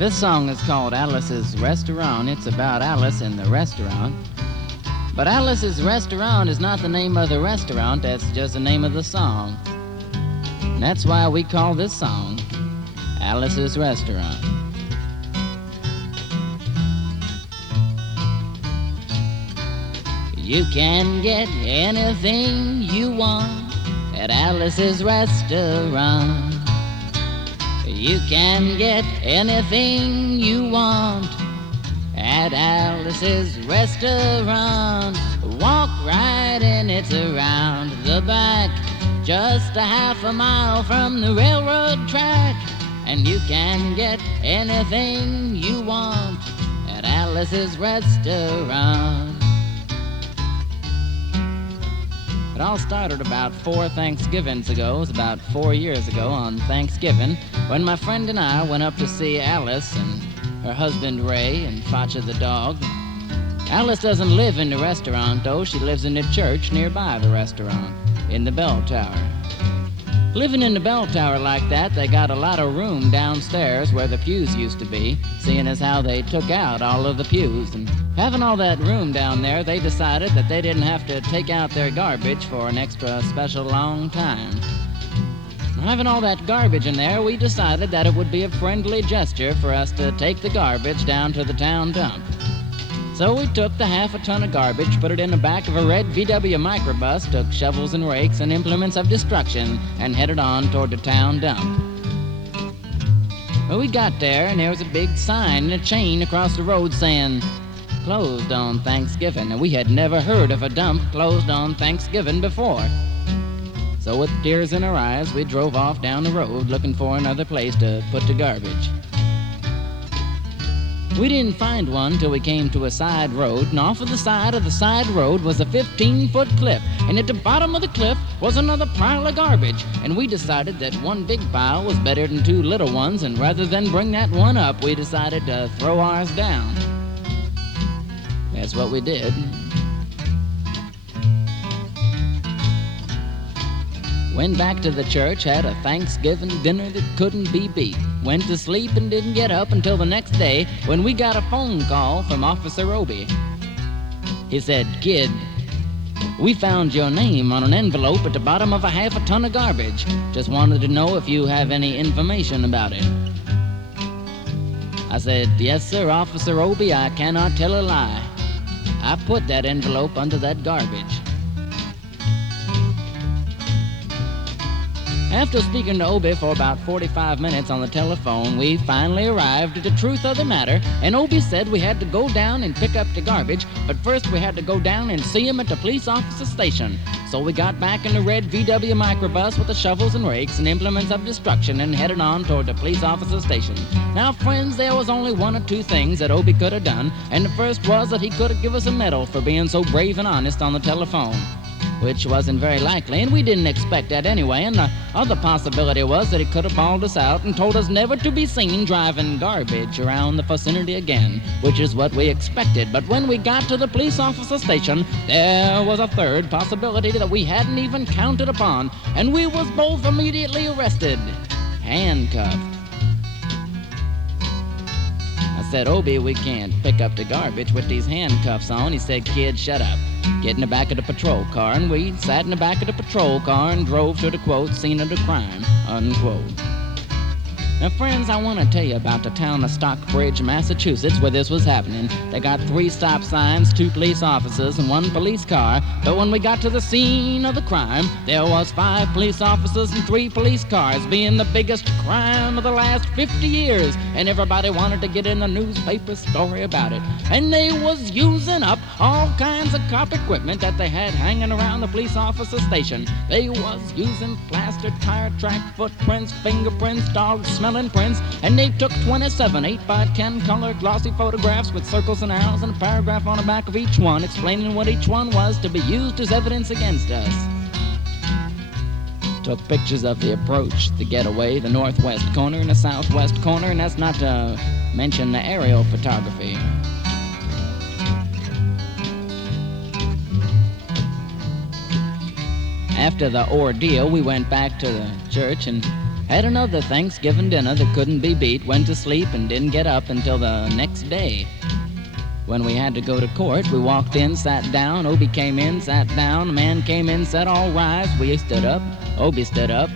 This song is called Alice's Restaurant. It's about Alice in the restaurant. But Alice's Restaurant is not the name of the restaurant, that's just the name of the song. And that's why we call this song Alice's Restaurant. You can get anything you want at Alice's Restaurant. You can get anything you want at Alice's Restaurant. Walk right in, it's around the back, just a half a mile from the railroad track. And you can get anything you want at Alice's Restaurant. It all started about 4 Thanksgivings ago. It was about 4 years ago on Thanksgiving when my friend and I went up to see Alice and her husband Ray and Facha the dog. Alice doesn't live in the restaurant though. She lives in the church nearby the restaurant in the bell tower. Living in the bell tower like that, they got a lot of room downstairs where the pews used to be, seeing as how they took out all of the pews. And having all that room down there, they decided that they didn't have to take out their garbage for an extra special long time. Having all that garbage in there, we decided that it would be a friendly gesture for us to take the garbage down to the town dump. So we took the half a ton of garbage, put it in the back of a red VW microbus, took shovels and rakes and implements of destruction, and headed on toward the town dump. Well, we got there, and there was a big sign and a chain across the road saying, "Closed on Thanksgiving," and we had never heard of a dump closed on Thanksgiving before. So with tears in our eyes, we drove off down the road looking for another place to put the garbage. We didn't find one till we came to a side road, and off of the side road was a 15-foot cliff, and at the bottom of the cliff was another pile of garbage, and we decided that one big pile was better than 2 little ones, and rather than bring that one up, we decided to throw ours down. That's what we did. Went back to the church, had a Thanksgiving dinner that couldn't be beat. Went to sleep and didn't get up until the next day when we got a phone call from Officer Obi. He said, "Kid, we found your name on an envelope at the bottom of a half a ton of garbage. Just wanted to know if you have any information about it." I said, "Yes, sir, Officer Obi, I cannot tell a lie. I put that envelope under that garbage." After speaking to Obi for about 45 minutes on the telephone, we finally arrived at the truth of the matter, and Obi said we had to go down and pick up the garbage, but first we had to go down and see him at the police officer station. So we got back in the red VW microbus with the shovels and rakes and implements of destruction and headed on toward the police officer station. Now, friends, there was only 1 or 2 things that Obi could have done, and the first was that he could have given us a medal for being so brave and honest on the telephone, which wasn't very likely, and we didn't expect that anyway. And the other possibility was that he could have bawled us out and told us never to be seen driving garbage around the vicinity again, which is what we expected. But when we got to the police officer station, there was a third possibility that we hadn't even counted upon, and we was both immediately arrested, handcuffed. I said, "Obi, we can't pick up the garbage with these handcuffs on." He said, "Kid, shut up. Get in the back of the patrol car," and we sat in the back of the patrol car and drove to the, quote, "scene of the crime," unquote. Now, friends, I want to tell you about the town of Stockbridge, Massachusetts, where this was happening. They got 3 stop signs, 2 police officers, and 1 police car. But when we got to the scene of the crime, there was 5 police officers and 3 police cars, being the biggest crime of the last 50 years. And everybody wanted to get in the newspaper story about it. And they was using up all kinds of cop equipment that they had hanging around the police officer station. They was using plaster, tire track, footprints, fingerprints, dog smell prints, and they took 27 8x10 color glossy photographs with circles and arrows and a paragraph on the back of each one explaining what each one was to be used as evidence against us. Took pictures of the approach, the getaway, the northwest corner and the southwest corner, and that's not to mention the aerial photography. After the ordeal, we went back to the church and Had another Thanksgiving dinner that couldn't be beat, went to sleep and didn't get up until the next day. When we had to go to court, we walked in, sat down. Obie came in, sat down. The man came in, said, all rise. We stood up. Obie stood up.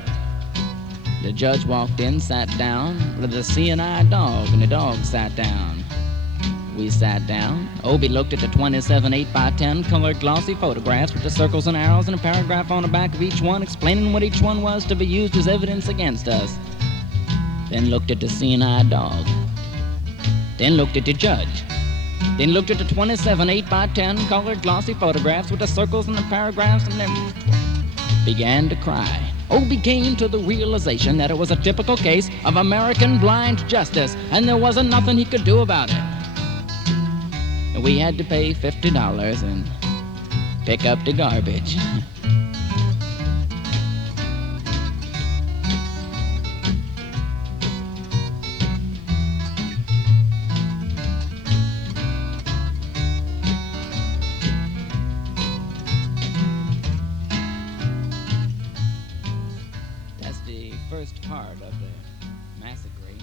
The judge walked in, sat down with a seeing-eye dog, and the dog sat down. We sat down. Obie looked at the 27 8x10 colored glossy photographs with the circles and arrows and a paragraph on the back of each one explaining what each one was to be used as evidence against us. Then looked at the seeing-eye dog. Then looked at the judge. Then looked at the 27 8x10 colored glossy photographs with the circles and the paragraphs and then began to cry. Obie came to the realization that it was a typical case of American blind justice and there wasn't nothing he could do about it. We had to pay $50 and pick up the garbage. That's the first part of the Massacree.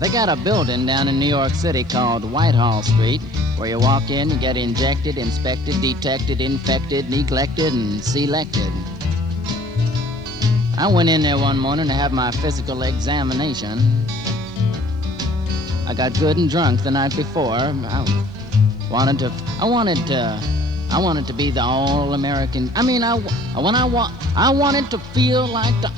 They got a building down in New York City called Whitehall Street, where you walk in, you get injected, inspected, detected, infected, neglected, and selected. I went in there one morning to have my physical examination. I got good and drunk the night before. I wanted to be the all-American. I wanted to feel like the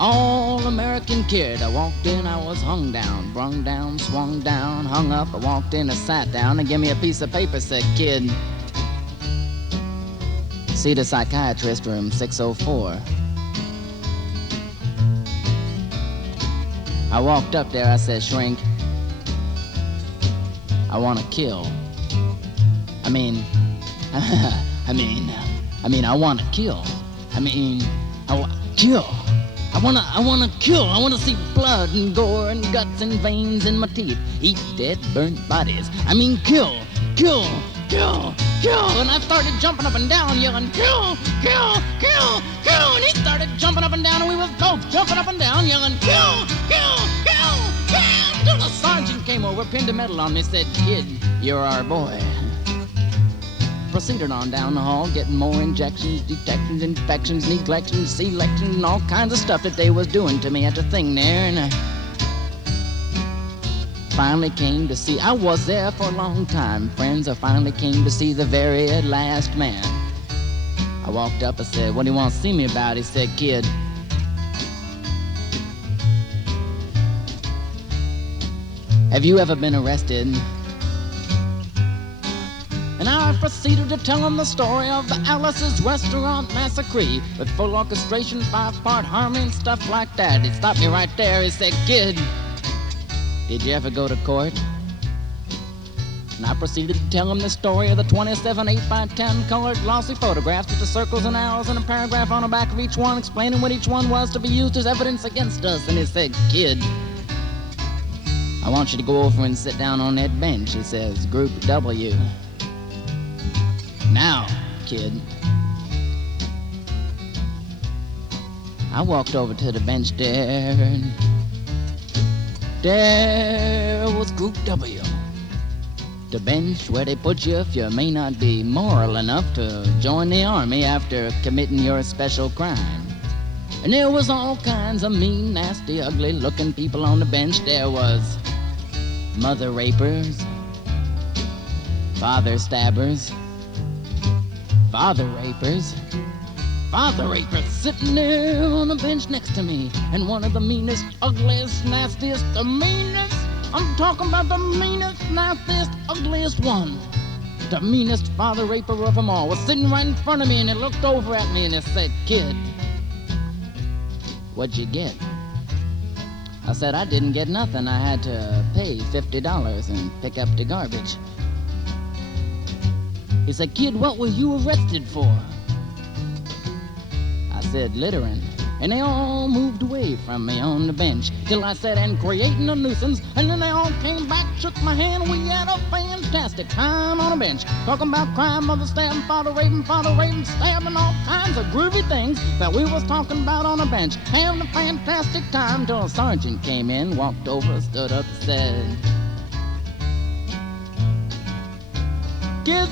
all-American kid. I walked in, I was hung down, brung down, swung down, hung up. I walked in, I sat down, and gave me a piece of paper, said, "Kid, see the psychiatrist, room 604. I walked up there, I said, "Shrink, I want to kill. I want to kill. Kill. I wanna kill. I wanna see blood and gore and guts and veins in my teeth. Eat dead, burnt bodies. Kill. And I started jumping up and down, yelling, kill. And he started jumping up and down, and we was both jumping up and down, yelling, kill. Until the sergeant came over, pinned a medal on me, said, "Kid, you're our boy." Proceeded on down the hall, getting more injections, detections, infections, neglections, selections, and all kinds of stuff that they was doing to me at the thing there. And I finally came to see, I was there for a long time, friends. I finally came to see the very last man. I walked up and said, "What do you want to see me about?" He said, "Kid, have you ever been arrested?" And I proceeded to tell him the story of the Alice's Restaurant Massacree, with full orchestration, 5-part harmony, and stuff like that. He stopped me right there. He said, "Kid, did you ever go to court?" And I proceeded to tell him the story of the 27 8x10 colored glossy photographs with the circles and arrows and a paragraph on the back of each one explaining what each one was to be used as evidence against us. And he said, "Kid, I want you to go over and sit down on that bench." He says, "Group W. Now, kid." I walked over to the bench there, and there was Group W. The bench where they put you if you may not be moral enough to join the army after committing your special crime. And there was all kinds of mean, nasty, ugly-looking people on the bench. There was mother rapers, father stabbers, father rapers sitting there on the bench next to me. And one of the meanest, ugliest, nastiest, the meanest, I'm talking about the meanest, nastiest, ugliest one, the meanest father raper of them all, was sitting right in front of me, and he looked over at me and he said, "Kid, what'd you get?" I said, "I didn't get nothing. I had to pay $50 and pick up the garbage." He said, "Kid, what were you arrested for?" I said, "Littering." And they all moved away from me on the bench till I said, "And creating a nuisance." And then they all came back, shook my hand, and we had a fantastic time on the bench, talking about crime, mother stabbing, father raping, stabbing, all kinds of groovy things that we was talking about on the bench, having a fantastic time till a sergeant came in, walked over, stood up, and said, "Kid,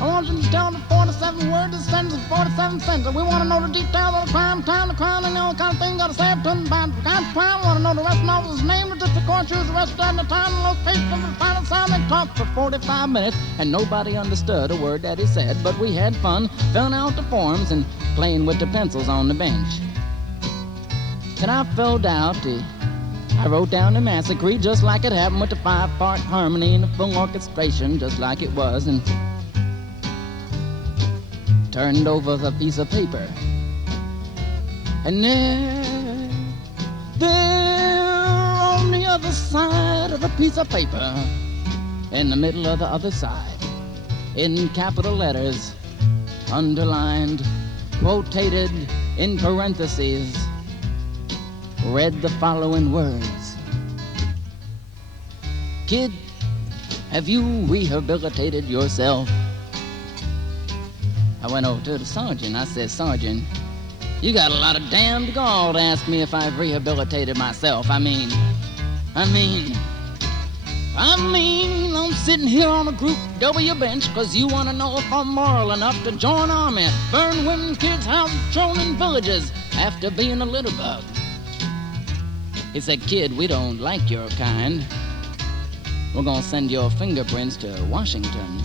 I want you to tell the 47 words, the sentence, 47 sentences. We want to know the details of the crime, time of the crime, and all kind of things. Got to say it to them about the kind of crime. We want to know the arresting officer's name, the district court she was arrested at, the time and location of the final time." They talked for 45 minutes, and nobody understood a word that he said, but we had fun filling out the forms and playing with the pencils on the bench. And I filled out I wrote down the Massacree just like it happened, with the 5-part harmony and the full orchestration just like it was, and turned over the piece of paper. And there on the other side of the piece of paper, in the middle of the other side, in capital letters, underlined, quotated in parentheses, read the following words: "Kid, have you rehabilitated yourself?" I went over to the sergeant. I said, "Sergeant, You got a lot of damned gall to ask me if I've rehabilitated myself. I mean, I'm sitting here on a Group W bench because you want to know if I'm moral enough to join army, burn women, kids, house, trolling villages after being a litter bug. He said, kid, we don't like your kind. We're going to send your fingerprints to Washington.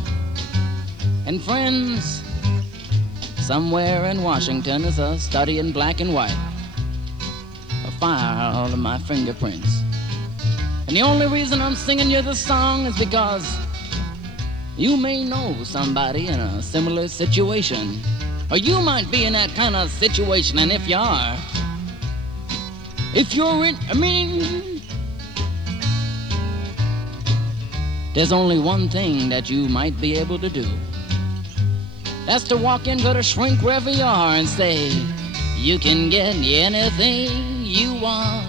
And friends, somewhere in Washington is a study in black and white, a file of my fingerprints. And the only reason I'm singing you this song is because you may know somebody in a similar situation. Or you might be in that kind of situation, and if you are, there's only one thing that you might be able to do. That's to walk into the shrink wherever you are and say, you can get anything you want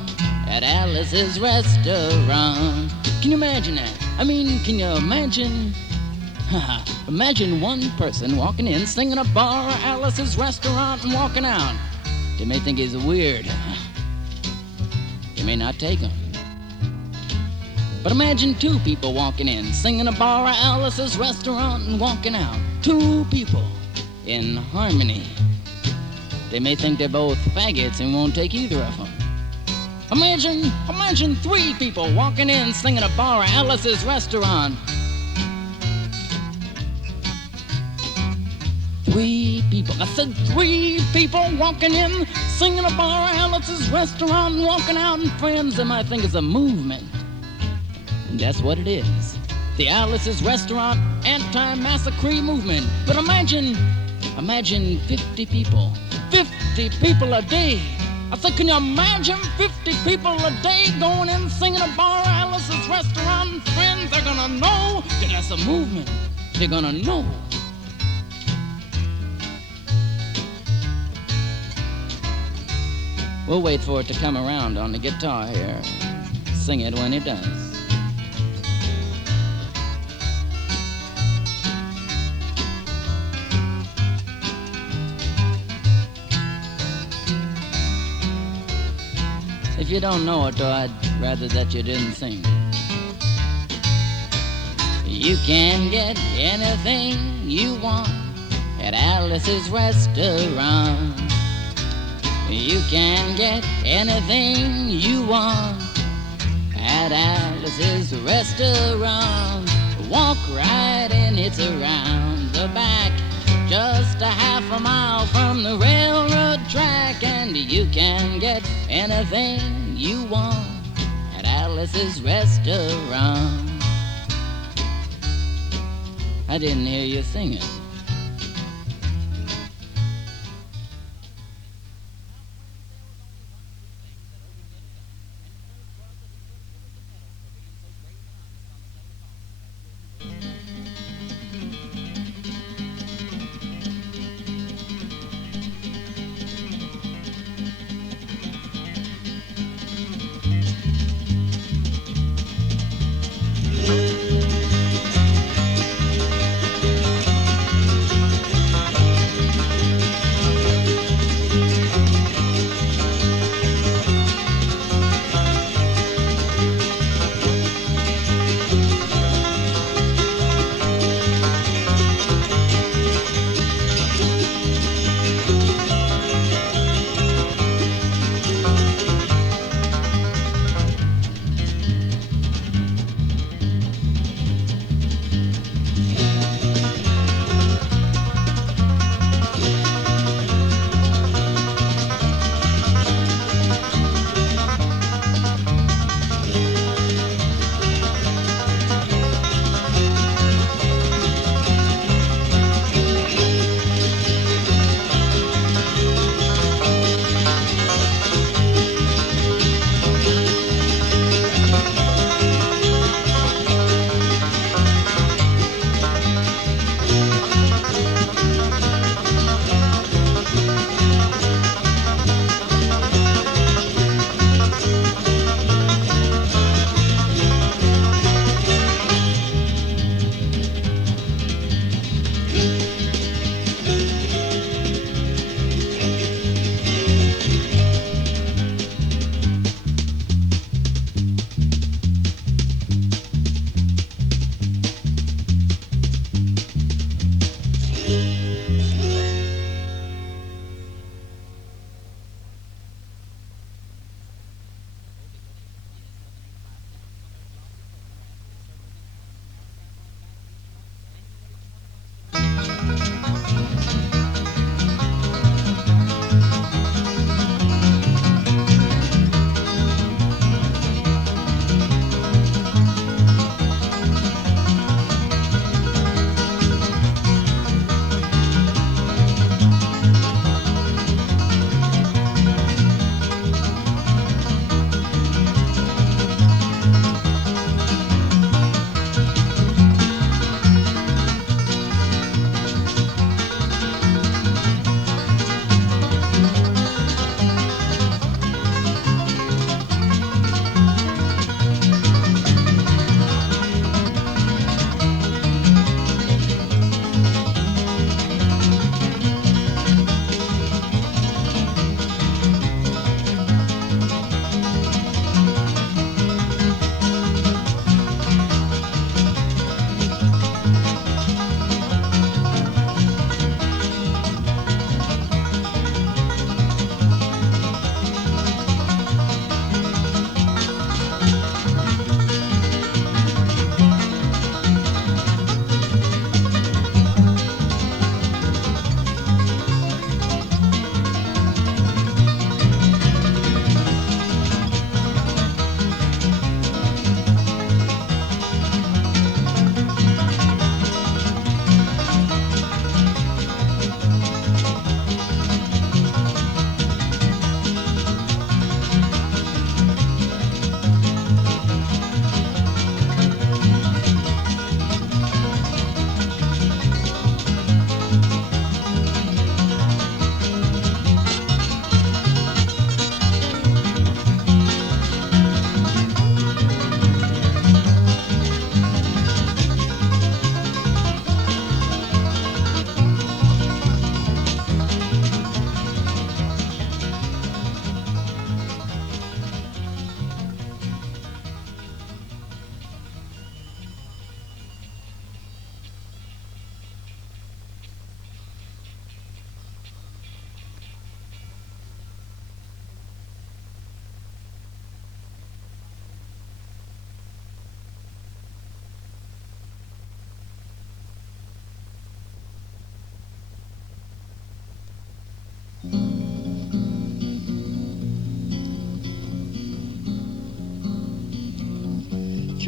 at Alice's restaurant. Can you imagine that? Can you imagine? Imagine one person walking in, singing a bar at Alice's restaurant and walking out. You may think he's weird. You may not take him. But imagine two people walking in, singing a bar at Alice's restaurant and walking out. Two people in harmony. They may think they're both faggots and won't take either of them. Imagine three people walking in, singing a bar at Alice's restaurant. Three people. I said three people walking in, singing a bar at Alice's restaurant and walking out. And friends, they might think it's a movement. And that's what it is. The Alice's Restaurant Anti-Massacree movement. But imagine 50 people. 50 people a day. I said, can you imagine 50 people a day going in, singing a bar at Alice's Restaurant? And friends, they're gonna know that that's a movement. They're gonna know. We'll wait for it to come around on the guitar here. Sing it when it does. If you don't know it, though, I'd rather that you didn't sing. You can get anything you want at Alice's restaurant. You can get anything you want at Alice's restaurant. Walk right in, it's around the back, just a half a mile from the railroad track. And you can get anything you want at Alice's restaurant. I didn't hear you singing.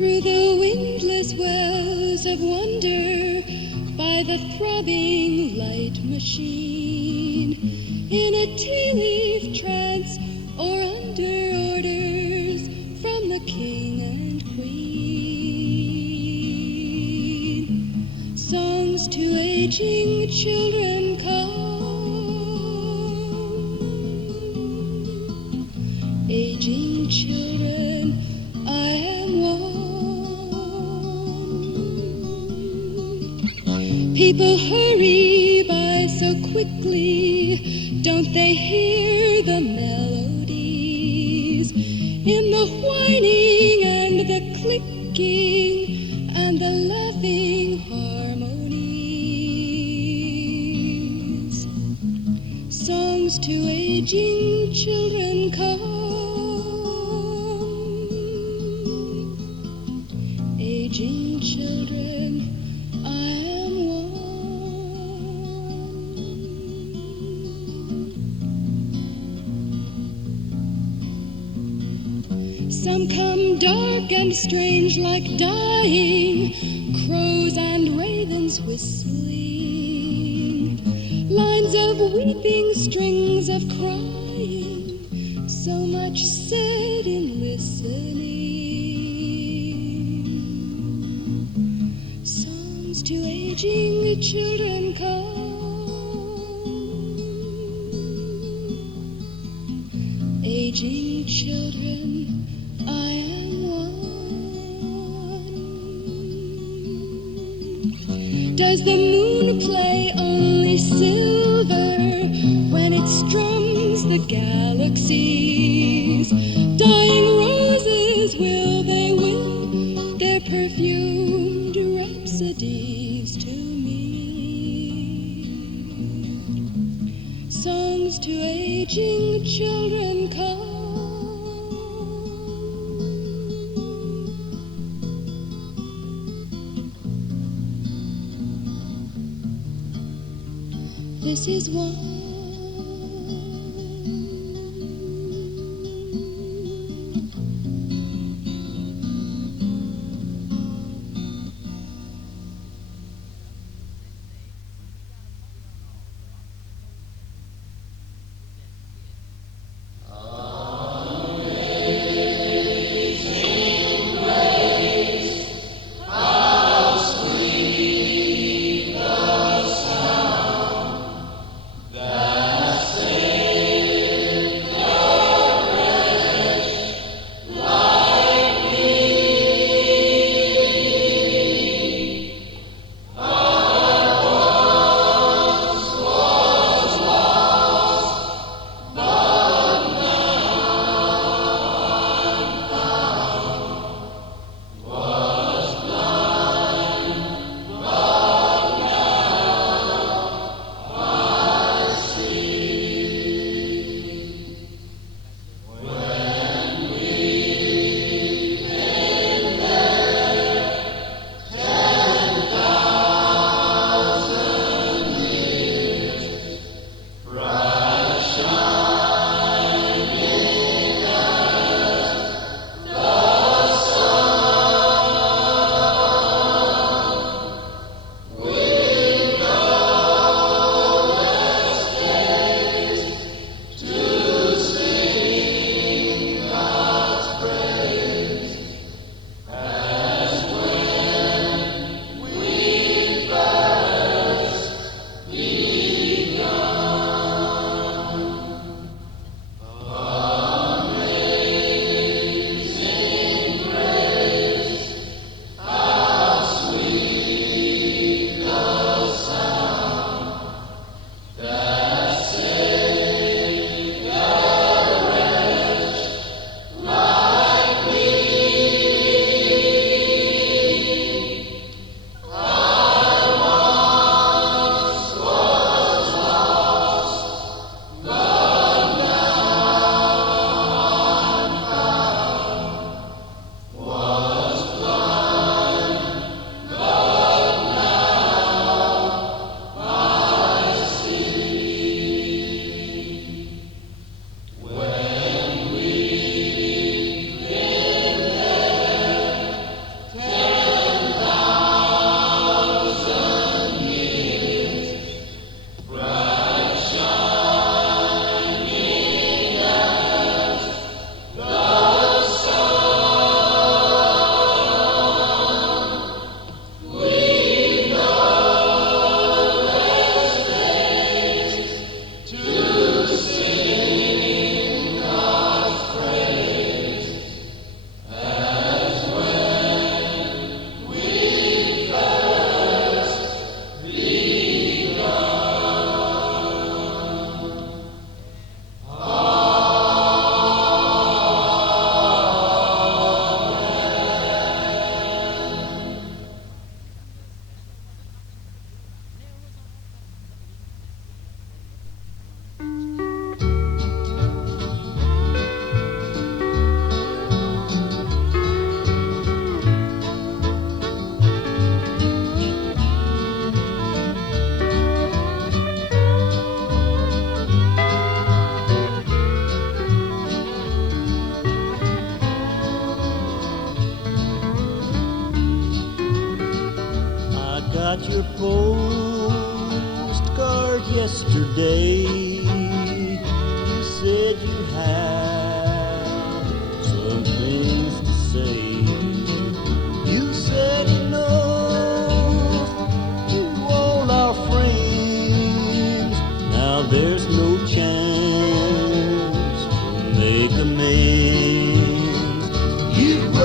through the windless wells of wonder by the throbbing light machine, in a tea-leaf trance or under orders from the king and queen. Songs to aging children come, aging children, I am one. People hurry by so quickly, don't they hear the melodies in the whining and the clicking and the laughing harmonies? Songs to aging children come, aging children, I am one. Some come dark and strange like dying crows and ravens whistling, lines of weeping, strings of crying, so much said in listening. Songs to aging children come, aging children, I am one. Does the moon play only silver when it strums the galaxies? Dying roses, will they win their perfumed rhapsodies to me? Songs to aging children come, this is one. That got your postcard yesterday. You said you had some things to say. You said enough to all our friends. Now there's no chance to make amends. You